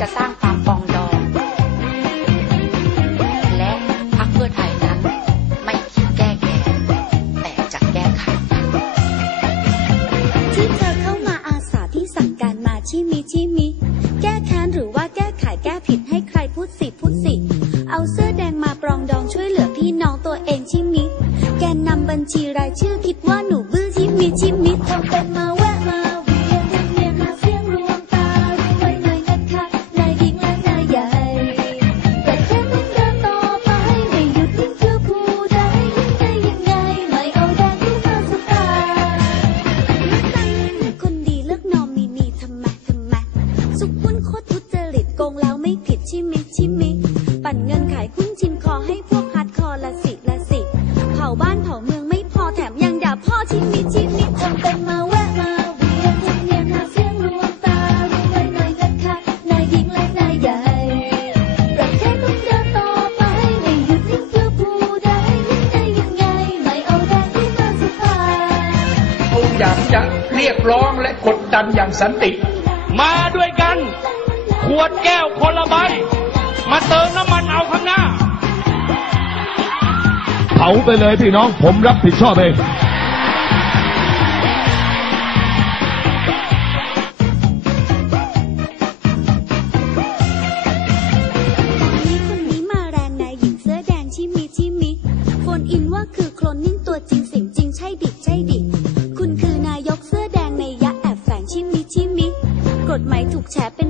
จะสร้างความปองดอง และพรรคเพื่อไทยนั้นไม่คิดแก้แค้นแต่จะแก้ไขที่เธอ อย่างจะเรียกร้องและกดดันอย่างสันติ มาด้วยกัน ขวดแก้วคนละใบ มาเติมน้ำมันเอาข้างหน้า เผาไปเลยพี่น้องผมรับผิดชอบเองคนอินว่าคือโคลนนิ่งตัวจริง ฎหมายถูกแฉเป็น